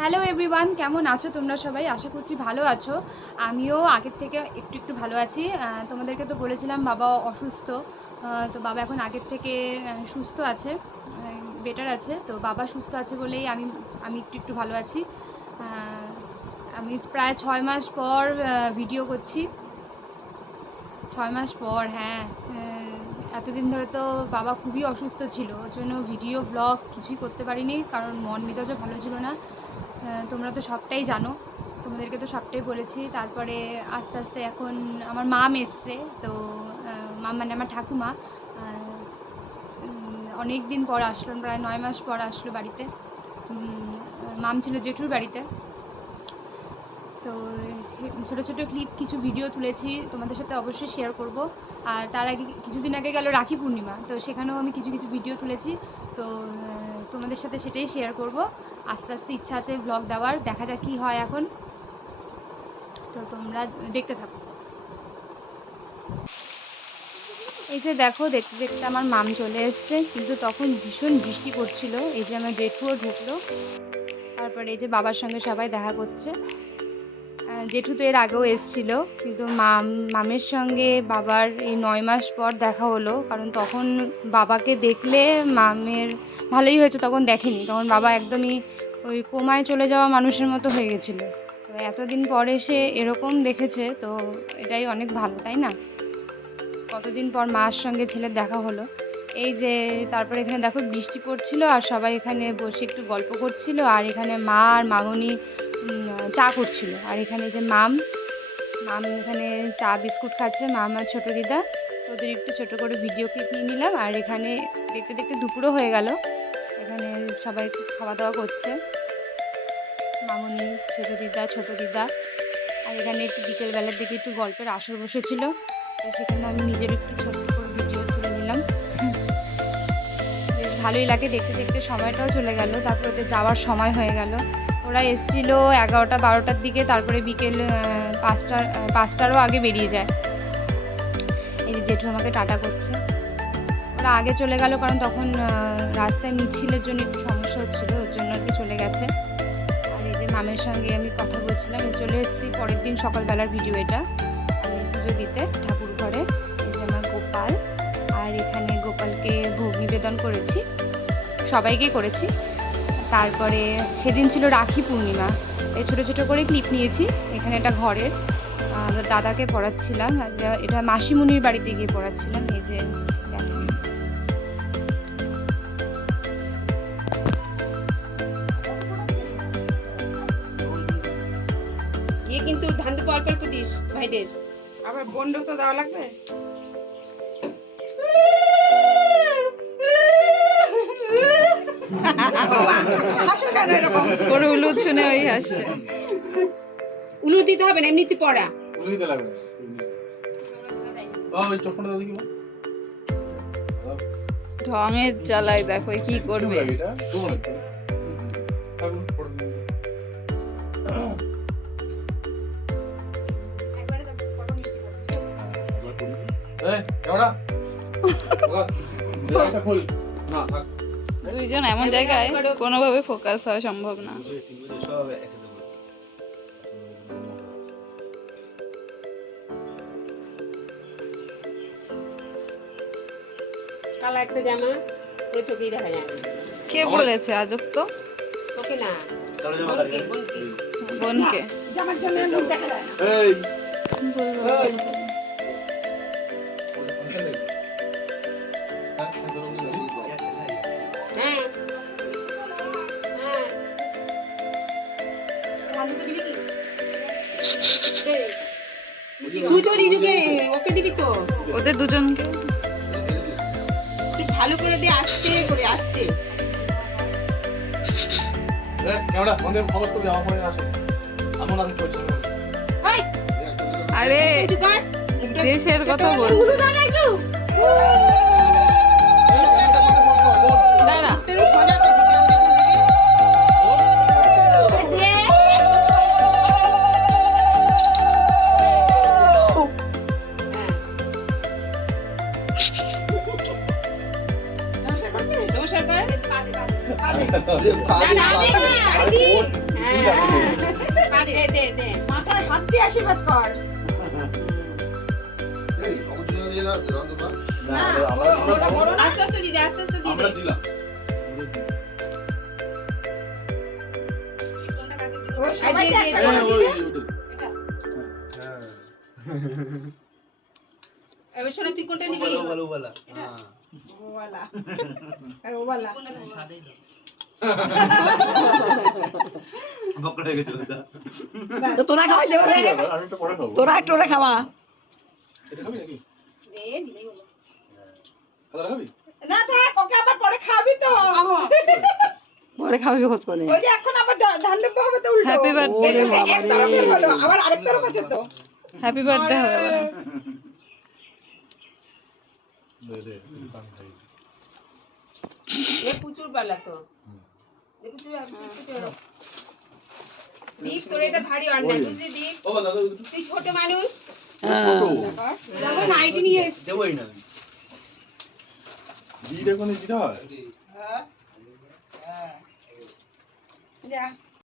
Hello everyone, কেমন আছো তোমরা সবাই? আশা করছি ভালো আছো। আমিও আগের থেকে একটু ভালো আছি। তোমাদেরকে তো বলেছিলাম বাবা অসুস্থ, তো বাবা এখন আগের থেকে সুস্থ আছে, বেটার আছে। তো বাবা সুস্থ আছে বলেই আমি একটু ভালো আছি। আমি প্রায় 6 মাস পর ভিডিও করছি। 6 মাস পর, হ্যাঁ। এতদিন ধরে তো বাবা খুবই অসুস্থ ছিল, ওর জন্য ভিডিও ব্লগ কিছুই করতে পারিনি, কারণ মন মেজাজও ভালো ছিল না। তোমরা তো সবটাই জানো, তোমাদেরকে তো সবটাই বলেছি। তারপরে আস্তে আস্তে এখন আমার মাম এসছে, তো মাম মানে আমার ঠাকুমা অনেক দিন পর আসলো, প্রায় 9 মাস পর আসলো বাড়িতে। মাম ছিল জেঠুর বাড়িতে। তো ছোটো ছোটো ক্লিপ কিছু ভিডিও তুলেছি, তোমাদের সাথে অবশ্যই শেয়ার করব। আর তার আগে কিছুদিন আগে গেল রাখি পূর্ণিমা, তো সেখানেও আমি কিছু ভিডিও তুলেছি, তো তোমাদের সাথে সেটাই শেয়ার করব। আস্তে আস্তে ইচ্ছা আছে ব্লগ দেওয়ার, দেখা যাক কী হয় এখন। তো তোমরা দেখতে থাকো। এই যে দেখো, দেখতে দেখতে আমার মাম চলে এসছে, কিন্তু তখন ভীষণ বৃষ্টি পড়ছিল। এই যে আমার জেঠুও ঢুকলো, তারপরে এই যে বাবার সঙ্গে সবাই দেখা করছে। জেঠু তো এর আগেও এসছিল, কিন্তু মামের সঙ্গে বাবার এই 9 মাস পর দেখা হলো, কারণ তখন বাবাকে দেখলে মামের ভালোই হয়েছে, তখন দেখেনি, তখন বাবা একদমই ওই কোমায় চলে যাওয়া মানুষের মতো হয়ে গেছিলো। তো এতদিন পরে সে এরকম দেখেছে, তো এটাই অনেক ভালো, তাই না? কতদিন পর মার সঙ্গে ছেলের দেখা হলো। এই যে তারপরে এখানে দেখো বৃষ্টি পড়ছিল, আর সবাই এখানে বসে একটু গল্প করছিল, আর এখানে মা আর মামনি চা করছিল। আর এখানে যে মাম এখানে চা বিস্কুট খাচ্ছে, মাম আর ছোটো দিদা। ওদের একটু ছোটো করে ভিডিও ক্লিপ নিয়ে নিলাম। আর এখানে দেখতে দেখতে দুপুরও হয়ে গেল, এখানে সবাই খাওয়া দাওয়া করছে, মামনি, ছোটো দিদা। আর এখানে একটু বিকেলবেলার দিকে একটু গল্পের আসর বসেছিল, তো সেখানে আমি নিজের একটু ছোট্ট করে ভিডিও তুলে নিলাম। বেশ ভালোই লাগে, দেখতে দেখতে সময়টাও চলে গেল। তারপর ওদের যাওয়ার সময় হয়ে গেল। ওরা এসেছিল 11টা-12টার দিকে, তারপরে বিকেল 5টারও আগে বেরিয়ে যায়। এই যে জেঠু আমাকে টাটা করছে। ওরা আগে চলে গেল, কারণ তখন রাস্তায় মিছিলের জন্য একটু সমস্যা হচ্ছিলো, ওর জন্য আর কি চলে গেছে। আর এই যে মামের সঙ্গে আমি কথা বলছিলাম, চলে এসেছি পরের দিন সকালবেলার ভিডিও এটা। আমি পুজো দিতে ঠাকুর ঘরে। এই যে আমার গোপাল, আর এখানে গোপালকে ভোগ নিবেদন করেছি, সবাইকে করেছি। তারপরে সেদিন ছিল রাখি পূর্ণিমা, এই ছোটো ছোটো করে ক্লিপ নিয়েছি। এখানে এটা ঘরের দাদাকে পড়াচ্ছিলাম, এটা মাসিমুনির বাড়িতে গিয়ে পড়াচ্ছিলাম। এই যে কিন্তু ধান দুটো অল্প অল্প দিস ভাইদের, আবার বন্ড তো দেওয়া লাগবে। উলুদ শুনে ওই হাসছে। উলু দিতে হবে না, এমনিতে পড়া। উলু দিতে লাগবে। ওই চশমাটা দাও দেখি। ঢঙের জ্বালায় দেখো কি করবে। দুইজন এমন জায়গায় কোনোভাবে ফোকাস হওয়া সম্ভব না। কালা একটা জামা পুরো চোখেই দেখা যায়। কে বলেছে আজব তো? তোকে না, বোনকে। জামার জন্য মুখ দেখা যায় না। হ্যাঁ তুই তো রিজুকে ওকে দিবি তো, ওদের দুজনকে তুই ভালো করে দিয়ে আস্তে করে আস্তে। আরে দেশের কথা বলছি। দাঁড়া, নমস্কার কর। আশীর্বাদ কর। এই অবশ্যই দিয়ে না জানো তো না, ওরা বড় না, আস্তে আস্তে দিদি, আস্তে আস্তে আমরা দিদি। দিলাম ও সবাই হ্যাঁ একটা করে ওই দিবে। ওটা হ্যাঁ এবার শোনা, তুই কোনটা নিবি? বলো বলো হ্যাঁ ওওয়ালা। ওওয়ালা। বকড়ে গেছে ওটা তো তোরা খাওয়াই দেবে রে। আমি একটা পরে খাবো তোরা একটু ওরা খাওয়া। এটা খাবি নাকি খাবার খাবি না থাক, ওকে আবার পরে খাবি তো। পরে খাওয়াবি খোঁজ করে। ওই যে এখন আবার ধান দেবো হবে তো উল্টো। Happy birthday. এটা তো এক তরফের হলো, আবার আরেক তরফ আছে তো। হ্যাপি বার্থডে হবে আবার। দে দে পান খাই এ প্রচুর পালা তো। এ প্রচুর দীপ, তোর এটা ভারী অন্যায়, বুঝলি দীপ? ও দাদা তুই ছোট মানুষ। নাইটি নিয়ে এসেছি। দেবই না দিটা কোনে দিতে হয় হ্যাঁ। হ্যাঁ। যা